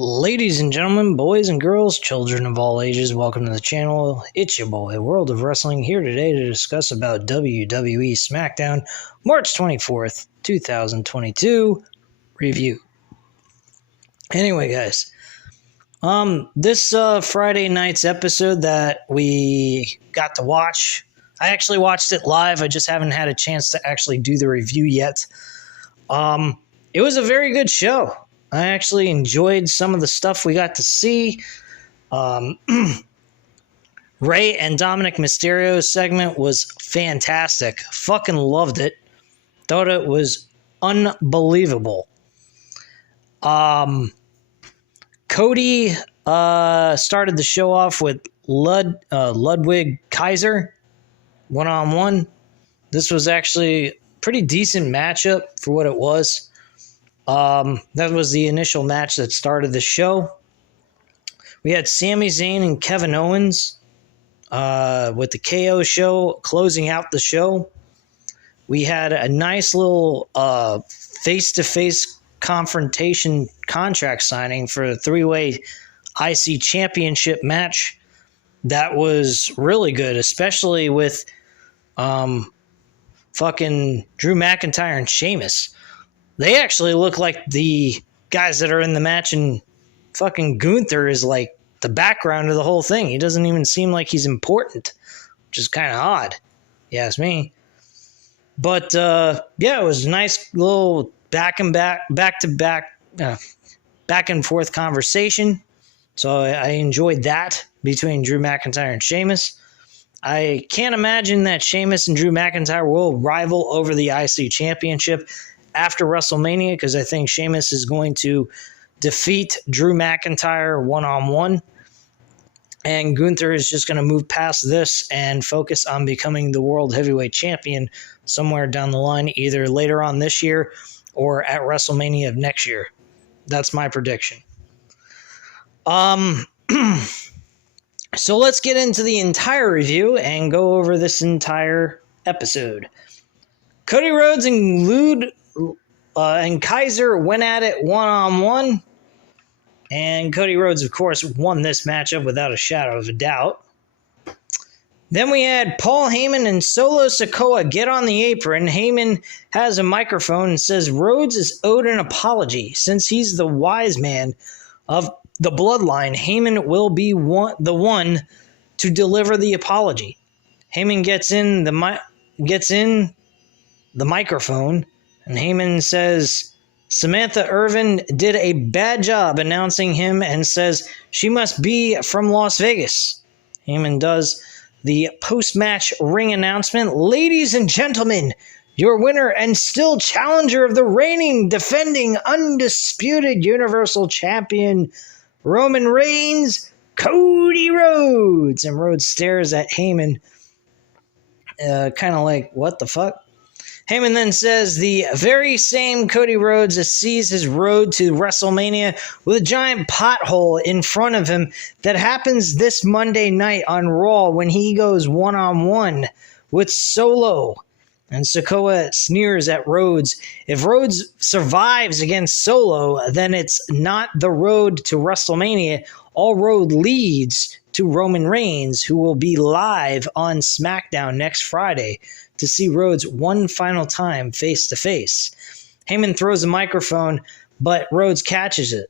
Ladies and gentlemen, boys and girls, children of all ages, welcome to the channel. It's your boy, World of Wrestling, here today to discuss about WWE Smackdown, March 24th, 2022 review. Anyway, guys, this Friday night's episode that we got to watch, I actually watched it live. I just haven't had a chance to actually do the review yet. It was a very good show. I actually enjoyed some of the stuff we got to see. Ray and Dominic Mysterio's segment was fantastic. Fucking loved it. Thought it was unbelievable. Cody started the show off with Ludwig Kaiser one-on-one. This was actually a pretty decent matchup for what it was. That was the initial match that started the show. We had Sami Zayn and Kevin Owens with the KO show closing out the show. We had a nice little face-to-face confrontation contract signing for a three-way IC championship match. That was really good, especially with fucking Drew McIntyre and Sheamus. They actually look like the guys that are in the match, and fucking Gunther is like the background of the whole thing. He doesn't even seem like he's important, which is kind of odd, if you ask me. But yeah, it was a nice little back and forth conversation. So I enjoyed that between Drew McIntyre and Sheamus. I can't imagine that Sheamus and Drew McIntyre will rival over the IC championship after WrestleMania, because I think Sheamus is going to defeat Drew McIntyre one-on-one, and Gunther is just going to move past this and focus on becoming the World Heavyweight Champion somewhere down the line, either later on this year or at WrestleMania of next year. That's my prediction. So let's get into the entire review and go over this entire episode. Cody Rhodes and Kaiser went at it one-on-one, and Cody Rhodes, of course, won this matchup without a shadow of a doubt. Then we had Paul Heyman and Solo Sikoa get on the apron. Heyman has a microphone and says Rhodes is owed an apology. Since he's the wise man of the bloodline, Heyman will be the one to deliver the apology. Heyman gets in the microphone, and Heyman says Samantha Irvin did a bad job announcing him and says she must be from Las Vegas. Heyman does the post-match ring announcement. Ladies and gentlemen, your winner and still challenger of the reigning, defending, undisputed Universal Champion, Roman Reigns, Cody Rhodes. And Rhodes stares at Heyman, kind of like, what the fuck? Heyman then says the very same Cody Rhodes sees his road to WrestleMania with a giant pothole in front of him that happens this Monday night on Raw when he goes one-on-one with Solo. And Sikoa sneers at Rhodes. If Rhodes survives against Solo, then it's not the road to WrestleMania. All road leads to Roman Reigns, who will be live on Smackdown next Friday to see Rhodes one final time face-to-face. Heyman throws a microphone, but Rhodes catches it.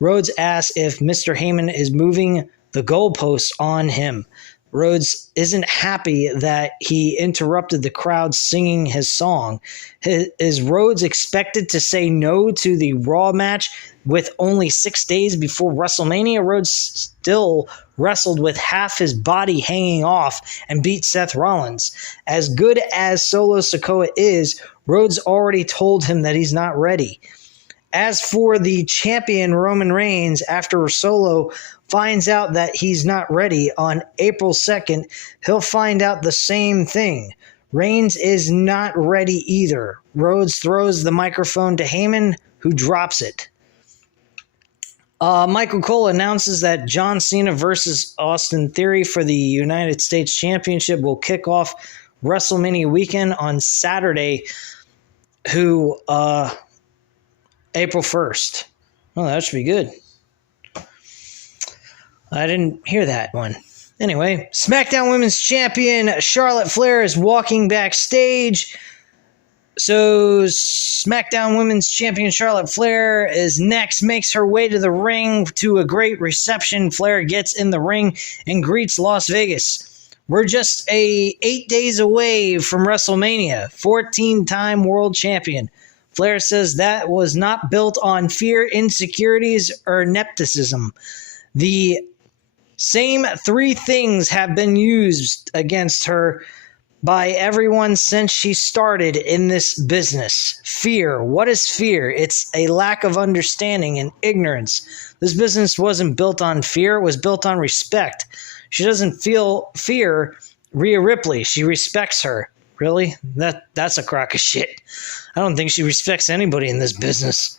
Rhodes asks if Mr. Heyman is moving the goalposts on him. Rhodes isn't happy that he interrupted the crowd singing his song. Is Rhodes expected to say no to the Raw match with only 6 days before WrestleMania? Rhodes still wrestled with half his body hanging off and beat Seth Rollins. As good as Solo Sikoa is, Rhodes already told him that he's not ready. As for the champion Roman Reigns, after Solo finds out that he's not ready on April 2nd, he'll find out the same thing. Reigns is not ready either. Rhodes throws the microphone to Heyman, who drops it. Michael Cole announces that John Cena versus Austin Theory for the United States Championship will kick off WrestleMania weekend on Saturday, April 1st. Oh, that should be good. I didn't hear that one. Anyway, SmackDown Women's Champion Charlotte Flair is walking backstage. So SmackDown Women's Champion Charlotte Flair is next, makes her way to the ring to a great reception. Flair gets in the ring and greets Las Vegas. We're just 8 days away from WrestleMania. 14-time world champion. Flair says that was not built on fear, insecurities, or nepotism. The same three things have been used against her by everyone since she started in this business. Fear. What is fear? It's a lack of understanding and ignorance. This business wasn't built on fear. It was built on respect. She doesn't feel fear Rhea Ripley. She respects her. Really? That's a crock of shit. I don't think she respects anybody in this business.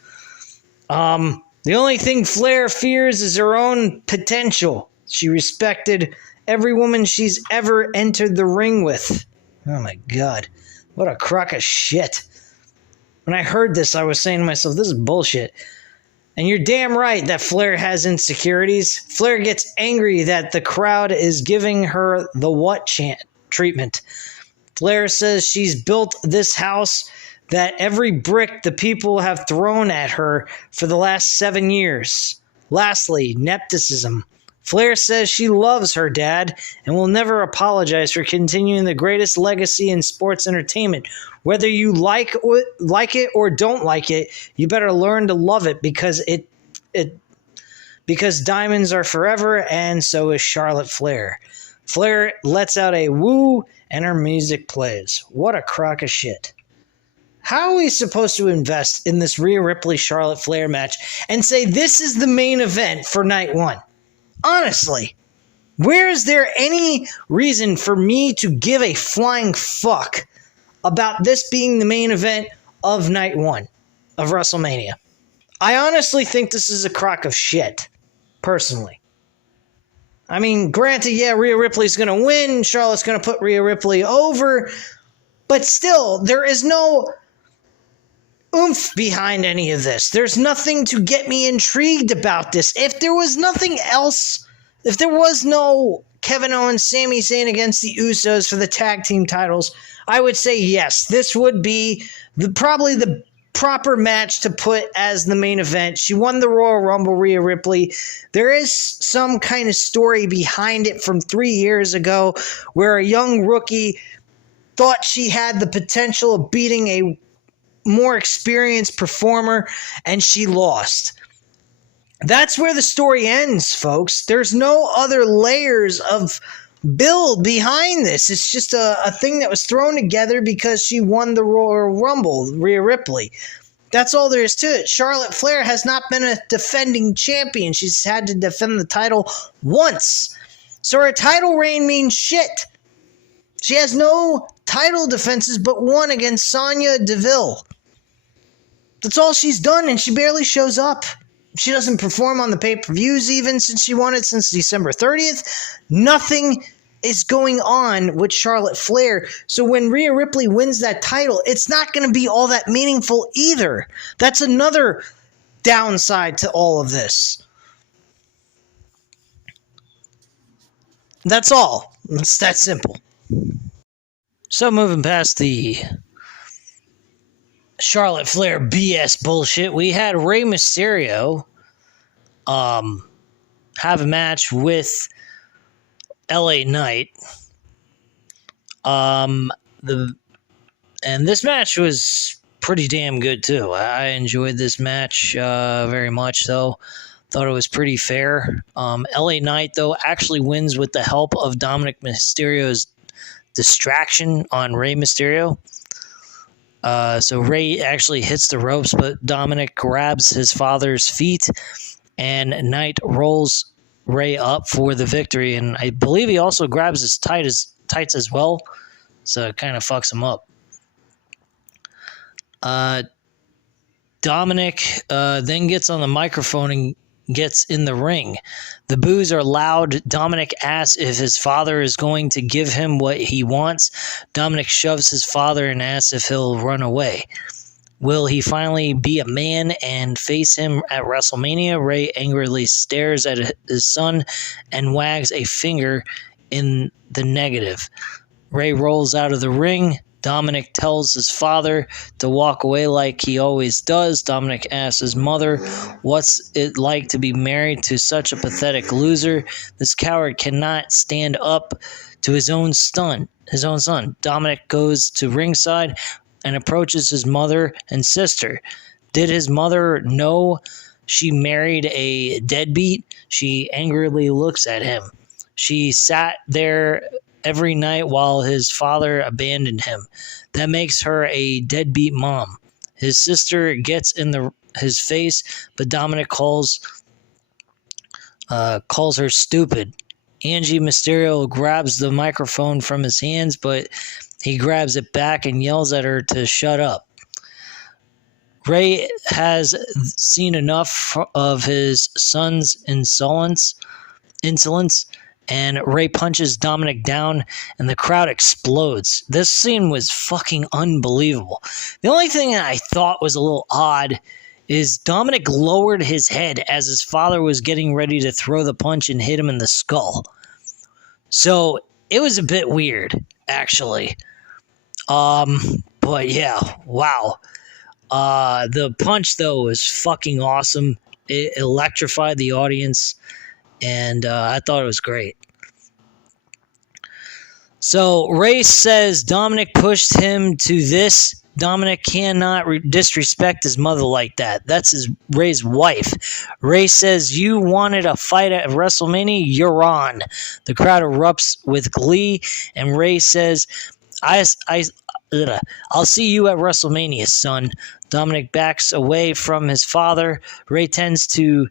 The only thing Flair fears is her own potential. She respected every woman she's ever entered the ring with. Oh my God. What a crock of shit. When I heard this, I was saying to myself, this is bullshit. And you're damn right that Flair has insecurities. Flair gets angry that the crowd is giving her the what treatment. Flair says she's built this house that every brick the people have thrown at her for the last 7 years. Lastly, nepotism. Flair says she loves her dad and will never apologize for continuing the greatest legacy in sports entertainment. Whether you like it or don't like it, you better learn to love it because because diamonds are forever, and so is Charlotte Flair. Flair lets out a woo and her music plays. What a crock of shit. How are we supposed to invest in this Rhea Ripley Charlotte Flair match and say this is the main event for night one? Honestly, where is there any reason for me to give a flying fuck about this being the main event of night one of WrestleMania? I honestly think this is a crock of shit, personally. I mean, granted, yeah, Rhea Ripley's going to win, Charlotte's going to put Rhea Ripley over, but still, there is no oomph behind any of this. There's nothing to get me intrigued about this. If there was nothing else, if there was no Kevin Owens, Sami Zayn against the Usos for the tag team titles, I would say yes, this would be probably the proper match to put as the main event. She won the Royal Rumble, Rhea Ripley. There is some kind of story behind it from 3 years ago where a young rookie thought she had the potential of beating a more experienced performer, and she lost. That's where the story ends, folks. There's no other layers of build behind this. It's just a thing that was thrown together because she won the Royal Rumble, Rhea Ripley. That's all there is to it. Charlotte Flair has not been a defending champion. She's had to defend the title once. So her title reign means shit. She has no title defenses but one against Sonya Deville. That's all she's done, and she barely shows up. She doesn't perform on the pay-per-views even since she won it since December 30th. Nothing is going on with Charlotte Flair. So when Rhea Ripley wins that title, it's not going to be all that meaningful either. That's another downside to all of this. That's all. It's that simple. So moving past the Charlotte Flair BS bullshit, we had Rey Mysterio have a match with LA Knight. And this match was pretty damn good too. I enjoyed this match very much so. Thought it was pretty fair. LA Knight though actually wins with the help of Dominic Mysterio's distraction on Rey Mysterio. So Rey actually hits the ropes, but Dominic grabs his father's feet, and Knight rolls Rey up for the victory. And I believe he also grabs his tights as well, so it kind of fucks him up. Dominic then gets on the microphone and gets in the ring. The boos are loud. Dominic asks if his father is going to give him what he wants. Dominic shoves his father and asks if he'll run away. Will he finally be a man and face him at WrestleMania? Ray angrily stares at his son and wags a finger in the negative. Ray rolls out of the ring. Dominic tells his father to walk away like he always does. Dominic asks his mother, what's it like to be married to such a pathetic loser? This coward cannot stand up to his own son. Dominic goes to ringside and approaches his mother and sister. Did his mother know she married a deadbeat? She angrily looks at him. She sat there every night while his father abandoned him. That makes her a deadbeat mom. His sister gets in his face, but Dominic calls her stupid. Angie Mysterio grabs the microphone from his hands, but he grabs it back and yells at her to shut up. Ray has seen enough of his son's insolence, and Ray punches Dominic down, and the crowd explodes. This scene was fucking unbelievable. The only thing I thought was a little odd is Dominic lowered his head as his father was getting ready to throw the punch and hit him in the skull. So it was a bit weird, actually. But yeah, wow. The punch, though, was fucking awesome. It electrified the audience, and I thought it was great. So Ray says Dominic pushed him to this. Dominic cannot disrespect his mother like that. That's Ray's wife. Ray says, you wanted a fight at WrestleMania? You're on. The crowd erupts with glee, and Ray says, I'll see you at WrestleMania, son. Dominic backs away from his father. Ray tends to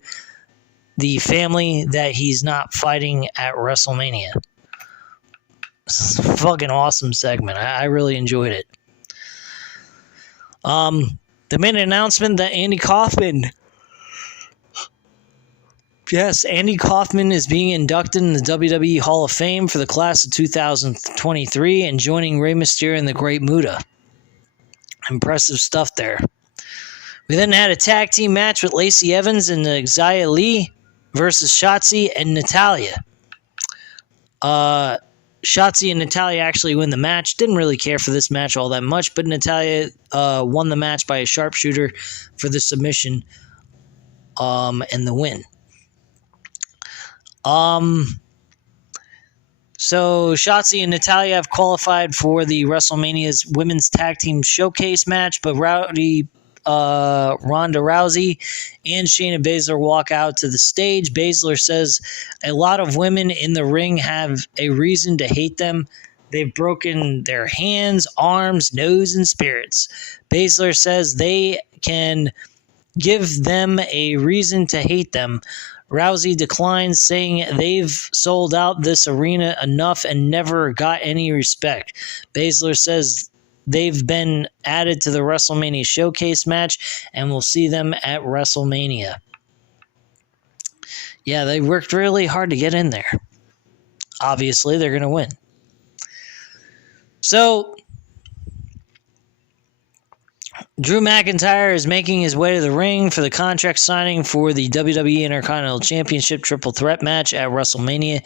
the family that he's not fighting at WrestleMania. Fucking awesome segment. I really enjoyed it. They made an announcement that Andy Kaufman is being inducted in the WWE Hall of Fame for the class of 2023 and joining Rey Mysterio and the Great Muta. Impressive stuff there. We then had a tag team match with Lacey Evans and Xia Li versus Shotzi and Natalya. Shotzi and Natalya actually win the match. Didn't really care for this match all that much, but Natalya won the match by a sharpshooter for the submission and the win. So Shotzi and Natalya have qualified for the WrestleMania's Women's Tag Team Showcase match, but Ronda Rousey and Shayna Baszler walk out to the stage. Baszler says a lot of women in the ring have a reason to hate them. They've broken their hands, arms, nose, and spirits. Baszler says they can give them a reason to hate them. Rousey declines, saying they've sold out this arena enough and never got any respect. Baszler says they've been added to the WrestleMania Showcase match, and we'll see them at WrestleMania. Yeah, they worked really hard to get in there. Obviously, they're going to win. So, Drew McIntyre is making his way to the ring for the contract signing for the WWE Intercontinental Championship Triple Threat match at WrestleMania,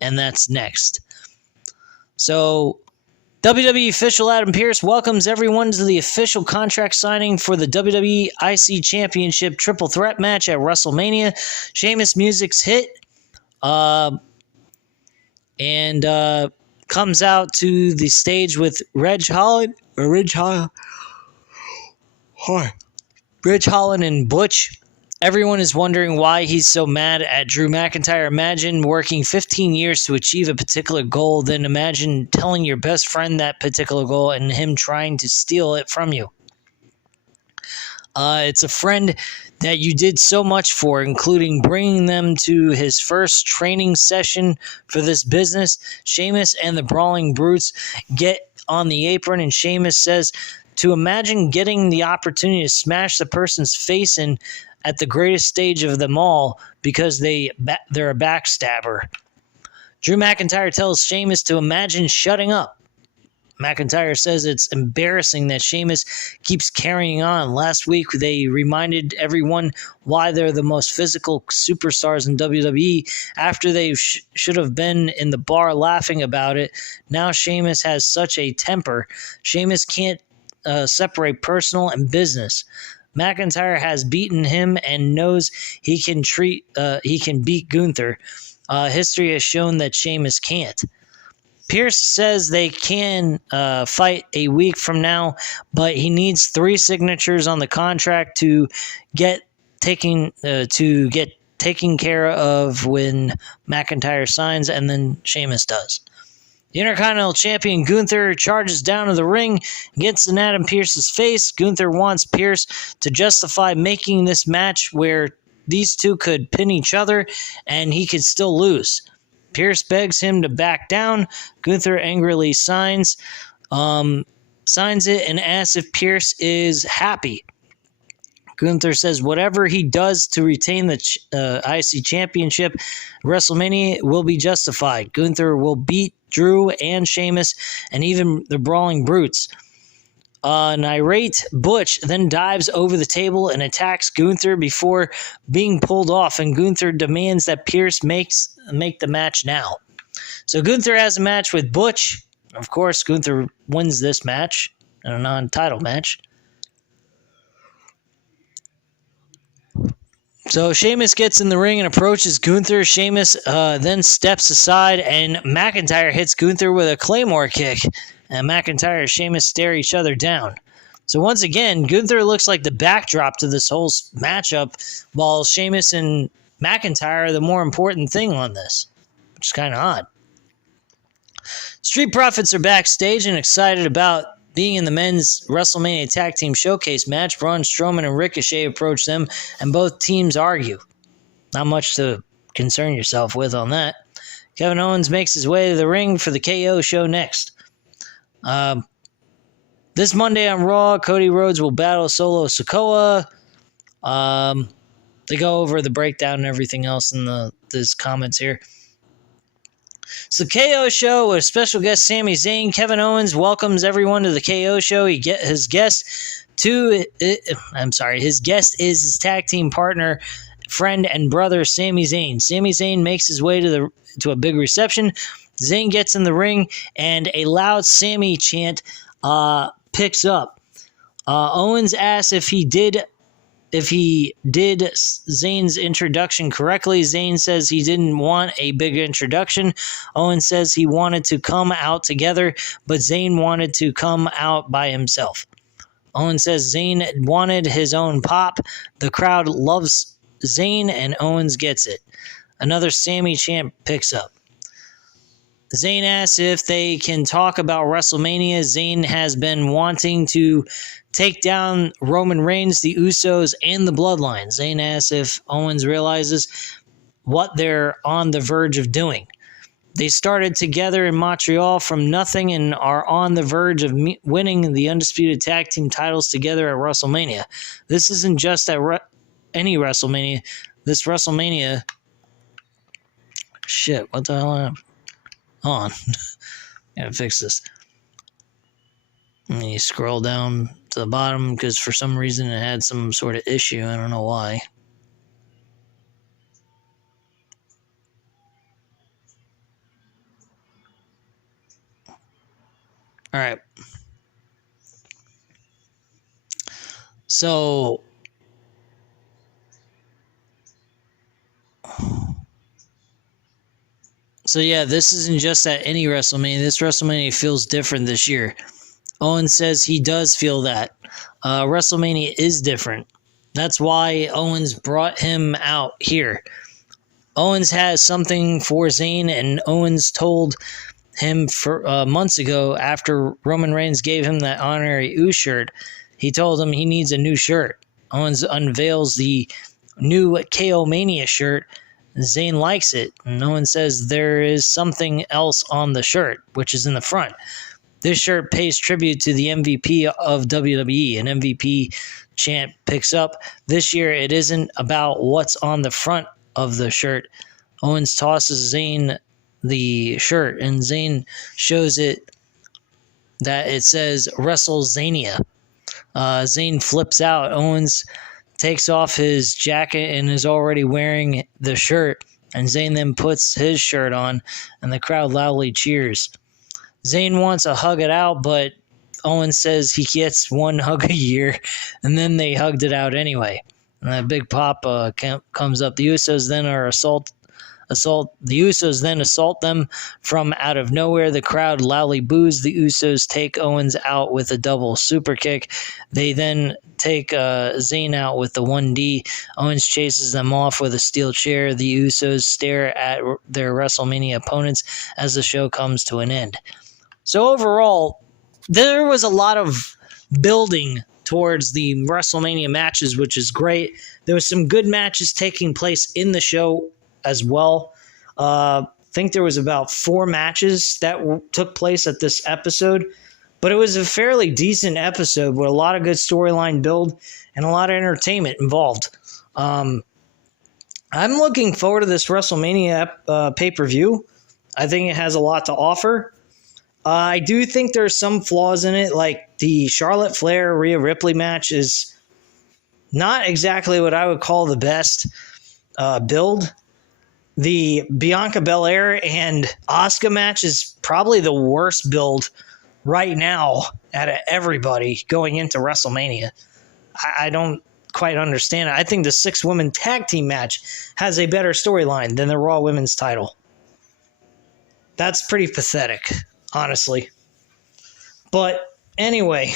and that's next. So, WWE official Adam Pearce welcomes everyone to the official contract signing for the WWE IC Championship Triple Threat match at WrestleMania. Sheamus music's hit, and comes out to the stage with Ridge Holland and Butch. Everyone is wondering why he's so mad at Drew McIntyre. Imagine working 15 years to achieve a particular goal, then imagine telling your best friend that particular goal and him trying to steal it from you. It's a friend that you did so much for, including bringing them to his first training session for this business. Sheamus and the Brawling Brutes get on the apron, and Sheamus says to imagine getting the opportunity to smash the person's face in at the greatest stage of them all because they're a backstabber. Drew McIntyre tells Sheamus to imagine shutting up. McIntyre says it's embarrassing that Sheamus keeps carrying on. Last week, they reminded everyone why they're the most physical superstars in WWE after they should have been in the bar laughing about it. Now Sheamus has such a temper. Sheamus can't separate personal and business. McIntyre has beaten him and knows he can beat Gunther. History has shown that Sheamus can't. Pierce says they can fight a week from now, but he needs 3 signatures on the contract to get taken care of when McIntyre signs, and then Sheamus does. The Intercontinental Champion Gunther charges down to the ring and gets in Adam Pearce's face. Gunther wants Pierce to justify making this match where these two could pin each other and he could still lose. Pierce begs him to back down. Gunther angrily signs it and asks if Pierce is happy. Gunther says whatever he does to retain the IC Championship at WrestleMania will be justified. Gunther will beat Drew and Sheamus and even the Brawling Brutes. An irate Butch then dives over the table and attacks Gunther before being pulled off, and Gunther demands that Pierce make the match now. So Gunther has a match with Butch. Of course, Gunther wins this match, a non-title match. So Sheamus gets in the ring and approaches Gunther. Sheamus then steps aside, and McIntyre hits Gunther with a Claymore kick. And McIntyre and Sheamus stare each other down. So once again, Gunther looks like the backdrop to this whole matchup, while Sheamus and McIntyre are the more important thing on this, which is kind of odd. Street Profits are backstage and excited about being in the men's WrestleMania Tag Team Showcase match. Braun Strowman and Ricochet approach them, and both teams argue. Not much to concern yourself with on that. Kevin Owens makes his way to the ring for the KO show next. This Monday on Raw, Cody Rhodes will battle Solo Sikoa. They go over the breakdown and everything else in these comments here. So KO show with special guest Sami Zayn. Kevin Owens welcomes everyone to the KO show. His guest is his tag team partner, friend, and brother Sami Zayn. Sami Zayn makes his way to a big reception. Zayn gets in the ring, and a loud Sami chant picks up. Owens asks if he did Zayn's introduction correctly. Zayn says he didn't want a big introduction. Owens says he wanted to come out together, but Zayn wanted to come out by himself. Owens says Zayn wanted his own pop. The crowd loves Zayn, and Owens gets it. Another Sami chant picks up. Zayn asks if they can talk about WrestleMania. Zayn has been wanting to take down Roman Reigns, the Usos, and the Bloodline. Zayn asks if Owens realizes what they're on the verge of doing. They started together in Montreal from nothing and are on the verge of winning the Undisputed Tag Team titles together at WrestleMania. This isn't just at any WrestleMania. This WrestleMania... Shit, what the hell? Hold on. Gotta fix this. And you scroll down to the bottom because for some reason it had some sort of issue. I don't know why. Alright. So yeah, this isn't just at any WrestleMania. This WrestleMania feels different this year. Owens says he does feel that. WrestleMania is different. That's why Owens brought him out here. Owens has something for Zayn, and Owens told him for months ago after Roman Reigns gave him that honorary U shirt. He told him he needs a new shirt. Owens unveils the new KO Mania shirt. Zayn likes it, and Owens says there is something else on the shirt, which is in the front. This shirt pays tribute to the MVP of WWE. An MVP chant picks up. This year, it isn't about what's on the front of the shirt. Owens tosses Zayn the shirt, and Zayn shows it that it says WrestleZania. Zayn flips out. Owens takes off his jacket and is already wearing the shirt, and Zayn then puts his shirt on, and the crowd loudly cheers. Zayn wants to hug it out, but Owens says he gets one hug a year, and then they hugged it out anyway. And that big pop comes up. The Usos then assault them from out of nowhere. The crowd loudly boos. The Usos take Owens out with a double super kick. They then take Zayn out with the 1D. Owens chases them off with a steel chair. The Usos stare at their WrestleMania opponents as the show comes to an end. So overall, there was a lot of building towards the WrestleMania matches, which is great. There was some good matches taking place in the show as well. I think there was about 4 matches that took place at this episode, but it was a fairly decent episode with a lot of good storyline build and a lot of entertainment involved. I'm looking forward to this WrestleMania pay-per-view. I think it has a lot to offer. I do think there's some flaws in it, like the Charlotte Flair Rhea Ripley match is not exactly what I would call the best build. The Bianca Belair and Asuka match is probably the worst build right now out of everybody going into WrestleMania. I don't quite understand it. I think the 6-woman tag team match has a better storyline than the Raw Women's title. That's pretty pathetic, honestly. But anyway,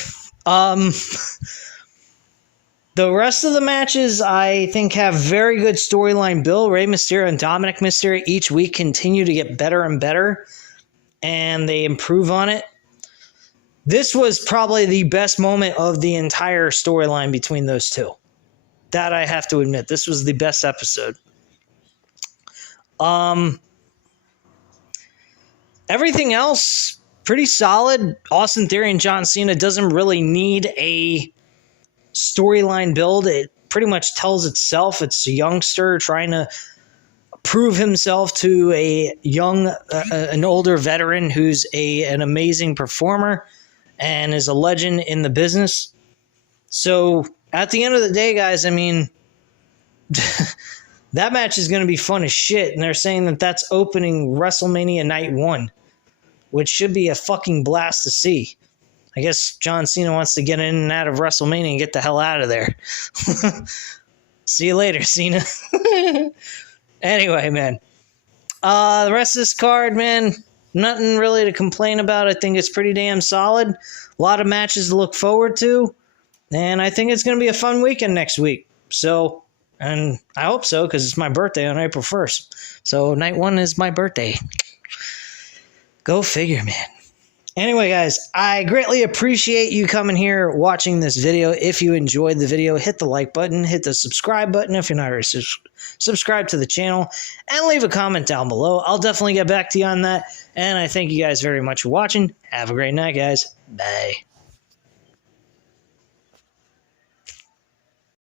the rest of the matches, I think, have very good storyline build. Rey Mysterio and Dominic Mysterio each week continue to get better and better, and they improve on it. This was probably the best moment of the entire storyline between those two. That I have to admit. This was the best episode. Everything else, pretty solid. Austin Theory and John Cena doesn't really need a storyline build. It pretty much tells itself. It's a youngster trying to prove himself to an older veteran who's an amazing performer and is a legend in the business. So at the end of the day, guys, I mean, that match is going to be fun as shit. And they're saying that that's opening WrestleMania Night 1, which should be a fucking blast to see. I guess John Cena wants to get in and out of WrestleMania and get the hell out of there. See you later, Cena. Anyway, man. The rest of this card, man, nothing really to complain about. I think it's pretty damn solid. A lot of matches to look forward to. And I think it's going to be a fun weekend next week. So, and I hope so, because it's my birthday on April 1st. So, night 1 is my birthday. Go figure, man. Anyway, guys, I greatly appreciate you coming here watching this video. If you enjoyed the video, hit the like button, hit the subscribe button if you're not already subscribed to the channel, and leave a comment down below. I'll definitely get back to you on that. And I thank you guys very much for watching. Have a great night, guys. Bye.